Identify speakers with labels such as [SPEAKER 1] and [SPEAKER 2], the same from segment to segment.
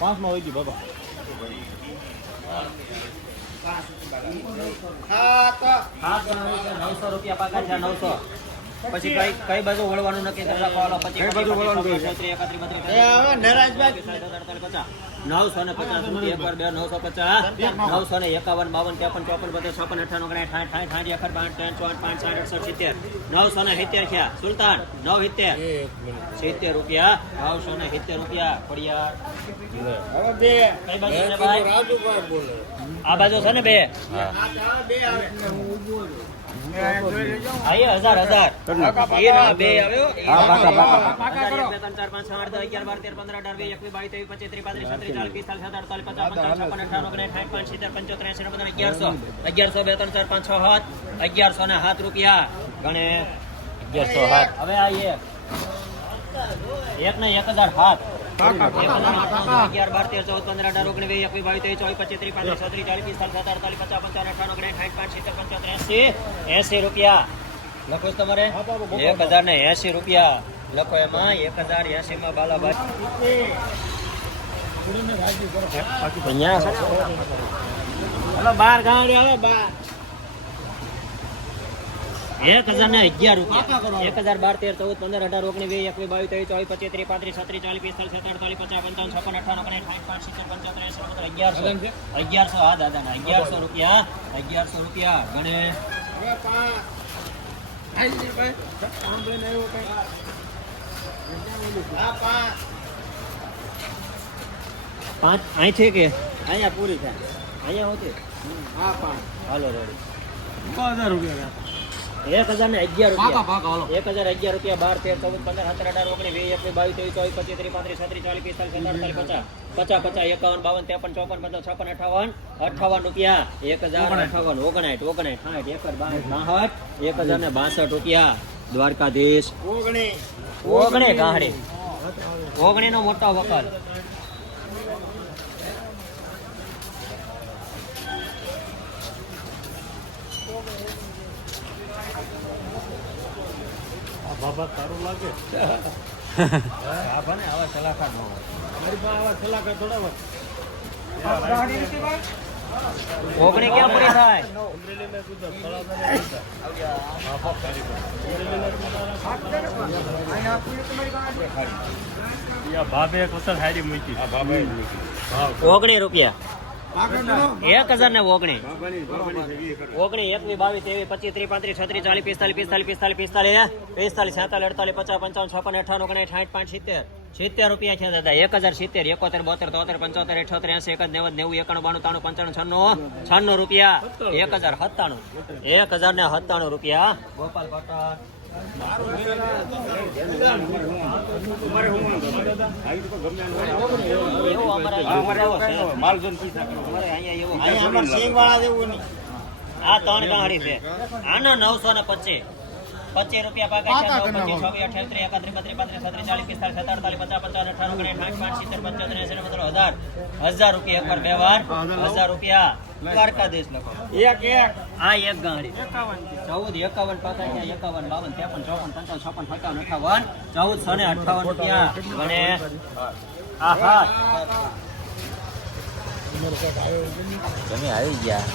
[SPEAKER 1] પાંચમાં હોય ગયું બાબા.
[SPEAKER 2] નવસો રૂપિયા પગાર છે નવસો. પછી કઈ કઈ બાજુ વળવાનું નક્કી કરી રાખો? હાલો પછી
[SPEAKER 1] કઈ બાજુ વળવાનું કહ્યું?
[SPEAKER 2] નવસો ને પચાસ એક વાર બે નવસો પચાસ. નવસો ને એકાવન બાવન ત્રેપન ચોપન બધે છપ્પન અઠાણું ગણાય ઠાઠ ઠાઠ ઠાઠ એકર બાર ત્રણ ચોટ પાંચ અડસઠ સિત્તેર. નવસો ને સિત્તેર થયા. સુલતાન નવ સિત્તેર. સિત્તેર રૂપિયા. નવસો ને સિત્તેર રૂપિયા. પડ્યા કઈ બાજુ છે ભાઈ? આ બાજુ છે ને બે? અગિયારસો. અગિયારસો બે ત્રણ ચાર પાંચ છ સાત. અગિયારસો ને સાત રૂપિયા. ગણે અગિયારસો સાત. હવે આ એક એક ને એક હજાર સાત. અગિયાર બાર તેર ચૌદ પંદર અઢાર ઓગણીસ વીસ એકવીસ બાવીસ ત્રેવીસ ચોવીસ પચીસ ત્રીસ પાંત્રીસ છત્રીસ ચાલીસ પિસ્તાલીસ સત્તર અડતાલીસ પચાસ પંચાવન અઠાવન ઓગણીસ સાઠ પાંચ સિત્તેર પંચોતેર એસી એસી રૂપિયા. લખો છો તમારે એક હજાર ને એસી રૂપિયા લખો એમાં એક હજાર એસી માં બાલાભાઈ બાર ગાડી હવે બાર. એક હજાર ને અગિયાર રૂપિયા. એક હજાર બાર તેર ચૌદ પંદર અઢાર ઓગણીસ વીસ એકવીસ બાવીસ ત્રેવીસ ચોવીસ પચીસ ત્રીસ પાંત્રીસ છત્રીસ ચાલીસ પિસ્તાલીસ સત્તર અડતાલીસ પચાસ પંચાવન છપ્પન અઠાવન ઓગણીસ સાઠ પાંચ સિત્તેર પંચોતેર એંસી અગિયારસો. અગિયારસો હા દાદા ના અગિયારસો રૂપિયા અગિયારસો રૂપિયા ગણે પાંચ અહીં છે કે? અહીંયા પૂરી થાય. અહીંયા હોતી? હાલો રેડી. એક હજાર ને અગિયાર રૂપિયા. એક હજાર અગિયાર રૂપિયા બાર તેર ચૌદ પંદર સત્તર અઢાર ઓગણીસ વીસ એકવીસ બાવીસ ચોવીસ ચોવીસ પચીસ ત્રીસ પાંત્રીસ છત્રીસ ચાલીસ પિસ્તાલીસ અડતાલીસ પચાસ. પચાસ પચાસ એકાવન બાવન ત્રેપન ચોપન પચાસ છપ્પન અઠાવન અઠાવન રૂપિયા. એક હજાર અઠાવન ઓગણાઠ ઓગણાઠ સાઠ એક બાસઠ બાસઠ એક હજાર ને બાસઠ રૂપિયા. દ્વારકાધીશ. ઓગણી. ઓગણી ગાહડી ઓગણી નો મોટો વકલ
[SPEAKER 1] બાબા સારું લાગે.
[SPEAKER 2] આભાને આવા સલાહકાર ન હોય.
[SPEAKER 1] મારી પાસે આવા સલાહકાર થોડા હોય.
[SPEAKER 2] ઓગણે ક્યાં પૂરી થાય?
[SPEAKER 1] ભાભે એક વખત હારી મૂકી. ભાવ
[SPEAKER 2] ઓગણી રૂપિયા. એક હજાર ને ઓગણી ઓગણી એકવી બાવીસ એવી પચીસ ત્રીસ પાંત્રીસ છત્રીસ ચાલીસ પિસ્તાલીસ પિસ્તાલીસ પિસ્તાલીસ પિસ્તાલીસ પિસ્તાલીસ સાતાલીસ અડતાલીસ પચાસ પંચાવન છપ્પન અઠાણું ઓગણીસ સાઠ પાંચ સિત્તેર. સિત્તેર રૂપિયા છે દાદા. એક હજાર સિત્તેર એકોતેર બોતેર તોતેર પંચોતેર અઠોતેર એસી એક નેવું નેવું એકાણું બાણું તાણું પંચાણું છન્નું છન્નું રૂપિયા. એક હજાર સત્તાણું. એક હજાર ને સત્તાણું રૂપિયા. ગોપાલ પટેલ આ ત્રણ ગાડી આનો નવસો ને પચીસ પચીસ રૂપિયા પાકા પચીસ છવ્વીસ અઠ્યાવીસ એકત્રીસ બત્રીસ પાંત્રીસ છત્રીસ ચાલીસ પિસ્તાલીસ સત્તર અડતાલીસ પચાસ પંચાવન અઠાણું હજાર હજાર રૂપિયા એક વાર બે હજાર રૂપિયા. દ્વારકાધીશ લખો
[SPEAKER 1] એક એક.
[SPEAKER 2] આ એક ગાડી. ચૌદ એકાવન છે એકાવન બાવન ત્રેપન ચોપન પંચાવન છપ્પન સત્તાવન અઠાવન ચૌદસો ને અઠાવન રૂપિયા. આ તમે આવી ગયા.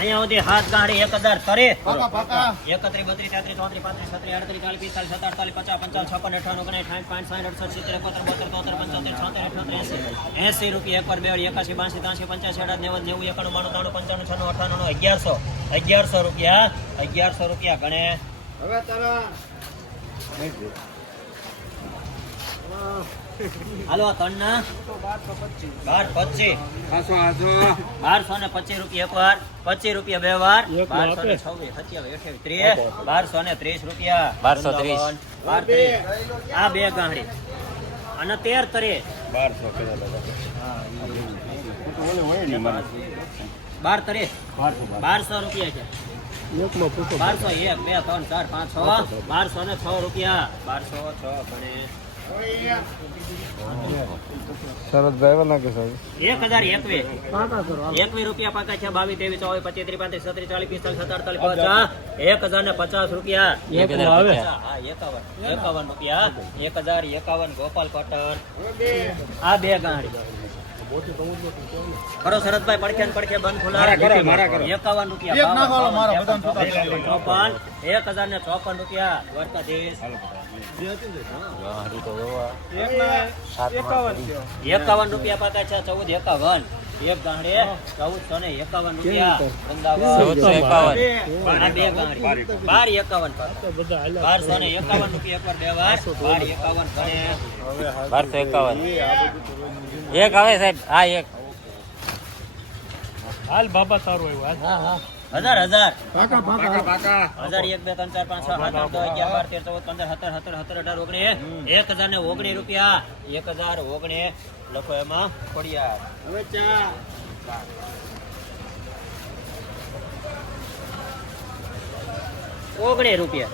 [SPEAKER 2] અહીંયા સુધી હાથ ગાડી એક હજાર તરે એકત્રીસ બત્રીસ તેત્રીસ ચોત્રીસ પાંત્રીસ છત્રીસ અડત્રીસ ચાલીસ પિસ્તાલીસ સત્તર અડતાલીસ પચાસ પંચાવન છપ્પન અઠાણું ઓગણીસ સાઠ પાંચ સાઠ અડસઠ સિત્તેર એકોતેર બોતેર તોતેર પંચોતેર છોતેર અઠોતેર એસી. એસી રૂપિયા એક વાર બે એકાસી બાસી ત્યાંસી પંચ્યાસી અઢાર નેવું નેવું એકાણું બાણું ત્રાણું પંચાણું છનું અઠાણું અગિયારસો. અગિયારસો રૂપિયા અગિયારસો રૂપિયા ગણે. હાલો આ ત્રણના બાર પચીસ. બારસો ને પચીસ રૂપિયા એક વાર. પચીસ રૂપિયા બે વાર. બારસો ને છવ્વીસ. સત્યાવીસ અઠ્યાવીસ ત્રીસ. બારસો ને ત્રીસ રૂપિયા.
[SPEAKER 3] બારસો ત્રીસ.
[SPEAKER 2] બાર ત્રીસ. આ બે ગામડી અને તેર તરે.
[SPEAKER 1] બારસો કદાચ ઓલે હોય ને મારે
[SPEAKER 2] બાર તરે.
[SPEAKER 1] બારસો
[SPEAKER 2] બારસો. રૂપિયા છે. બારસો એક બે ત્રણ ચાર પાંચ છ. બારસો ને છ રૂપિયા. બારસો છ ગણે
[SPEAKER 3] શરદભાઈ એવા નાખે સાહેબ.
[SPEAKER 2] એક હજાર એકવીસ. રૂપિયા પાકા છે બાવીસ ત્રેવીસ ચોવીસ પચીસ ત્રીસ પાંત્રીસ છત્રીસ ચાલીસ પિસ્તાલીસ સત્તર અડતાલીસ પચાસ એક હજાર ને પચાસ. રૂપિયા એકાવન. એકાવન રૂપિયા. એક હજાર એકાવન ગોપાલ કોટન આ બે ગાંડી કરો શરદભાઈ પડખે ને પડખે બંધ ખોલા એકાવન રૂપિયા ચોપન, એક હજાર ને ચોપન રૂપિયા દ્વારકાધીશ એકાવન રૂપિયા પાકા છે ચૌદ એકાવન. એક ગાંડે ચૌદસો ને એકાવન રૂપિયા વૃંદાવન.
[SPEAKER 1] ચૌદસો એકાવન.
[SPEAKER 2] આ બે ગાંડી. બાર એકાવન બારસો ને એકાવન રૂપિયા પર બે બાર એકાવન
[SPEAKER 1] બારસો એકાવન. એક આવે સાહેબ હા એક.
[SPEAKER 3] હાલ બાબા સારું આવ્યું
[SPEAKER 2] હજાર હજાર. એક બે ત્રણ ચાર પાંચ છ સાત આઠ દસ અગિયાર બાર તેર ચૌદ પંદર સત્તર સત્તર સત્તર અઢાર ઓગણીસ. એક હજાર ને ઓગણીસ રૂપિયા. એક હજાર ઓગણીસ. લખો એમાં, ખોડિયાર. ઓગણીસ રૂપિયા.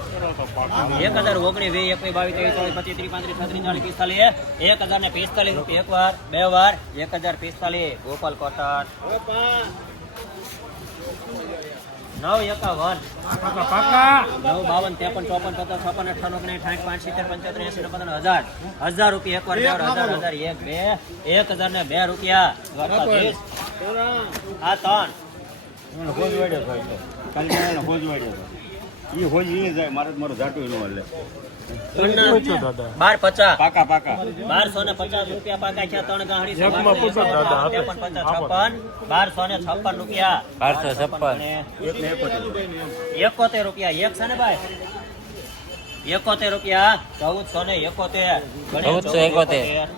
[SPEAKER 2] એક હજાર ઓગણીસ વીસ એકવીસ બાવીસ, ત્રેવીસ, ચોવીસ, પચીસ, ત્રીસ, પાંત્રીસ, છત્રીસ, ચાલીસ, પિસ્તાલીસ એક હજાર ને પિસ્તાલીસ રૂપિયા. એક વાર, બે વાર, એક હજાર પિસ્તાલીસ. ગોપાલ કોટન. નવ એકાવન. નવ બાવન ત્રેપન ચોપન પચાસ છપ્પન ઓગણીસ સાઠ પાંચ સિત્તેર પંચોતેર એસી પંદર હજાર. હજાર રૂપિયા એક વાર હજાર હજાર એક બે એક હજાર ને બે રૂપિયા. આ ત્રણ. બાર પચાસ બારસો ને પચાસ રૂપિયા પાકા છે ત્રણ ગાંહડી છે.
[SPEAKER 3] એકમાં પૂછો દાદા, આપે.
[SPEAKER 2] ત્રેપન, પચાસ, છપ્પન બારસો ને છપ્પન રૂપિયા.
[SPEAKER 1] બારસો છપ્પન.
[SPEAKER 2] એકોતેર રૂપિયા. એક છે ને ભાઈ? એકોતેર રૂપિયા. ચૌદસો ને એકોતેર.
[SPEAKER 1] ચૌદસો એકોતેર.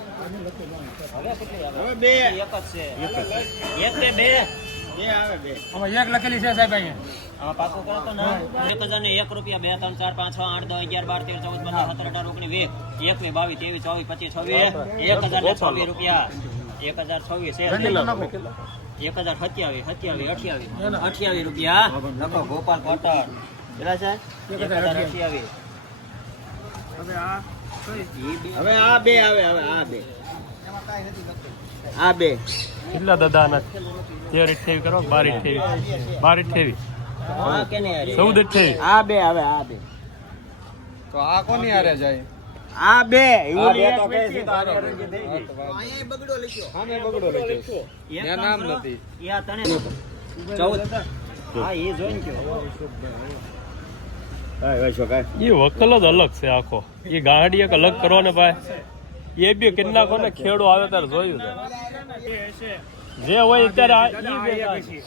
[SPEAKER 2] હવે કેટલી આવે? એક જ છે. એક બે બે.
[SPEAKER 3] એક લખેલી છે સાહેબ અહીંયા.
[SPEAKER 2] એક હજાર ને એક રૂપિયા બે ત્રણ ચાર પાંચ છ આઠ દસ અગિયાર બાર તેર ચૌદ પંદર સત્તર અઢાર ઓગણીસ વીસ એક ને બાવીસ ત્રેવીસ ચોવીસ પચીસ છવ્વીસ એક હજાર ને છવ્વીસ રૂપિયા. એક હજાર છવ્વીસ એક. હજાર સત્યાવીસ સત્યાવીસ અઠ્યાવીસ. અઠ્યાવીસ રૂપિયા. લખો ગોપાલ કોટર. કેટલા એક હજાર અઠ્યાવીસ.
[SPEAKER 4] હવે આ બે આવે હવે આ બે. આ બે.
[SPEAKER 3] કેટલા દાદા આના તેર અઠ્યાવી કરો બાર અઠ્યાવી બાર અઠ્યાવી? ચૌદ અઠ્યાવી
[SPEAKER 4] આ બે આવે આ બે.
[SPEAKER 3] તો આ કોની હારે જાય?
[SPEAKER 4] આ બે
[SPEAKER 2] એ
[SPEAKER 3] વકલ જ અલગ છે આખો. એ ગાડી એક અલગ કરો ને ભાઈ. એ બી કેટલા કોને ખેડો આવે ત્યારે જોયું છે. જે હોય ત્યારે આ- ઈ બે ગાડી.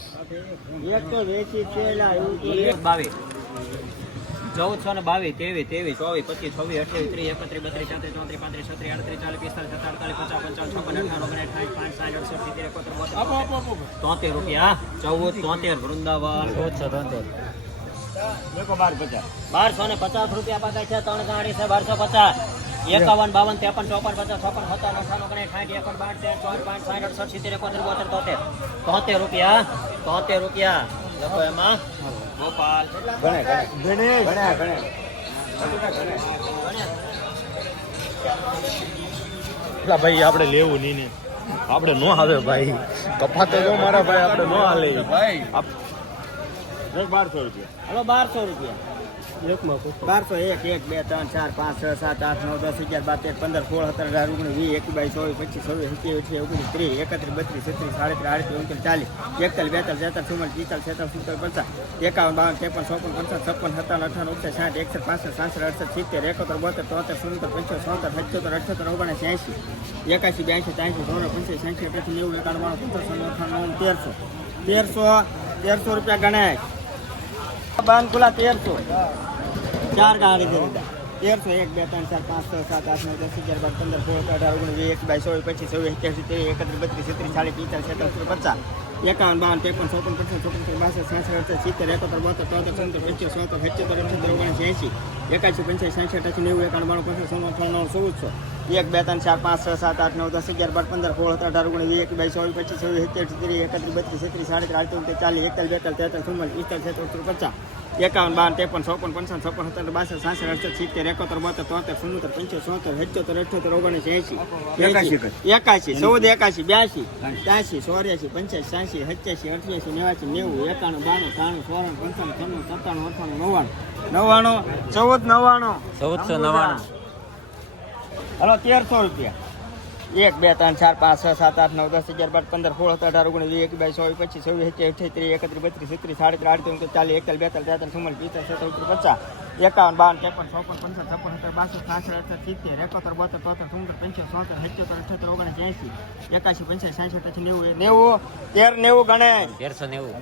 [SPEAKER 4] એક તો વેચી છેલા એવું તો
[SPEAKER 2] ચૌદસો ને બાવીસ ત્રેવીસ ત્રેવીસ ચોવીસ પચીસ છવ્વીસ અઠ્યાવીસ ત્રીસ એકત્રીસ બત્રીસ ચોત્રીસ ચોત્રીસ પાંત્રીસ છત્રીસ અડત્રીસ ચાલીસ પિસ્તાલીસ સત્તર અડતાલીસ પચાસ પંચાવન છપ્પન અઠાવન ઓગણીસ સાઠ પાંચ સાત અડસઠ સિત્તેર એકોતેર તોતેર રૂપિયા ચૌદ તોતેર વૃંદાવન. બારસો ને પચાસ રૂપિયા પાકા છે ત્રણ ગાડી છે બારસો પચાસ. એકાવન બાવન ત્રેપન ચોપન પચાસ ચોપન સત્તર અઠાણું ગણે સાઠ એકડ બાર તેર ચોર પાંચ સાઠ અડસઠ સિત્તેર એકોતેર બોતેર તોતેર. તોતેર રૂપિયા તોતેર રૂપિયા. લખો એમાં. ગોપાલ.
[SPEAKER 3] ભાઈ આપણે લેવું નહીં ને. આપણે નો આવે ભાઈ. કપાતે જો મારા ભાઈ આપણે નો હાલે. ભાઈ.
[SPEAKER 4] હલો બારસો રૂપિયા. બારસો એક એક, બે, ત્રણ, ચાર, પાંચ, છ, સાત, આઠ, નવ, દસ, અગિયાર, બાર, તેર, પંદર, સોળ, સત્તર, અઢાર, ઓગણીસ, વીસ, એકવીસ બાવીસ ચોવીસ, પચીસ, છવ્વીસ, સત્યાવીસ ઓગણીસ, ત્રીસ, એકત્રીસ, બત્રીસ, છત્રીસ, સાડત્રીસ, આડત્રીસ, ઓગણત્રીસ, ચાલીસ, એકતાલીસ, બેતાલીસ તેતાલીસ ચુમ્માલીસ, પિસ્તાલીસ, છેતાલીસ સુડતાલીસ પચાસ એકાવન, બાવન, ત્રેપન, ચોપન, પંચાવન, છપ્પન, સત્તાવન અઠાવન ઓગણસાઠ, સાઠ, એકસઠ, પાસઠ, સાસઠ, અડસઠ, સિત્તેર તોતેર સુડતેર પંચોતેર સોતેર સત્યોતેર, અઠ્યોતેર, ઓગણસી એંસી એકાસી બ્યાસી ત્યાંસી સોળ પંચાસી સાઠી પછી નેવું, એકાણું, બાણું પંચાસી અઠાણું તેરસો તેરસો તેરસો રૂપિયા ગણાય બાન ખુલા તેરસો. ચાર ગાડી છે તેરસો એક, બે, ત્રણ, ચાર, પાંચ, છ, સાત, આઠ, નવ, દસ, અગિયાર, બાર, પંદર, સોળ સત્તર અઢાર, ઓગણીસ, વીસ એક બાવીસ, ચોવીસ, પચીસ, છવ્વીસ એક્યાસી ત્રીસ એકત્રીસ, બત્રીસ, છત્રીસ, ચાલીસ, પિસ્તાલીસ, છેતાલીસ પચાસ, એકાવન, બાવન, ત્રેપન ચોપન પચાસ ચોપન બાસઠ, સાસઠ, અડસઠ, સિત્તેર, એકોતર, બોતેર ચોતેર પંદર પંચોતેર સોતેર પંચોતેર અઠ્યોતેર, ઓગણીસ એંસી એકાસી પંચાસી સાઠ અઠાસી નેવું, એકાવન બાણું પંચાસ સોળ, નવ ચૌદસો એક, બે, ત્રણ, ચાર, પાંચ, છ, સાત, આઠ, નવ, દસ, અગિયાર, બાર, પંદર, સોળ, સત્તર, અઢાર, ઓગણીસ એક બાવીસ, ચોવીસ, પચીસ, છવ્વીસ સત્યાવીસ ત્રીસ, એકત્રીસ, બત્રીસ, છત્રીસ, સાડત્રીસ, આડત્રીસ ચાલીસ, એકતાલીસ, બેતાલીસ, તેતાલીસ, ચુમ્માલીસ, પિસ્તાલીસ, છેતાલીસ પચાસ. એકાવન બાર ત્રેપન ચોપન પંચાવન છપ્પન સત્તર બાસઠ સાસઠ અડસઠ સિત્તેર એકોતેર બોતેર તોતેર પંચોતેર સોતેર સત્યોતેર અઠ્યોતેર ઓગણીસ એસી એકાશી ચૌદ એકાશી બ્યાસી ત્યાસી ચોર્યાસી પંચ્યાસી છ્યાસી સત્યાસી અઠ્યાસી નેવાસી નેવું એકાણું બાણું ત્રાણું ચોરાણું પંચાણું છન્નું સત્તાણું અઠાણું નવ્વાણું નવ્વાણું ચૌદ નવ્વાણું.
[SPEAKER 1] ચૌદસો નવ્વાણું.
[SPEAKER 4] હલો તેરસો રૂપિયા. એક, બે, ત્રણ, ચાર, પાંચ, છ, સાત, આઠ, નવ, દસ, અગિયાર, બાર, પંદર, સોળ, સત્તર, અઢાર, ઓગણીસ, વીસ, એકવીસ ચોવીસ પચીસ, છવ્વીસ અઠ્યાવીસ, એકત્રીસ, બત્રીસ, છત્રીસ, સાડત્રીસ, આડત્રીસ ચાલીસ, એકતાલીસ, બેતાલીસ, તેતાલીસ, ચુમ્માલીસ, પિસ્તાલીસ સત્તર પચાસ, એકાવન, બાવન, ત્રેપન, ચોપન, પંચાવન, છપ્પન, સત્તર, બાસઠ, સાસઠ, અડસઠ, સિત્તેર, એકોતર, બોતેર ચોતર ચુમ્મોતેર પંચોતેર સોતેર સત્યોતેર, અઠ્યોતેર, ઓગણીસ એસી એકાસી પંચ્યાસી સાસઠ અઠ્યાસી, નેવું નેવું, તેર, નેવું, ગણેશ.
[SPEAKER 1] તેરસો નેવું.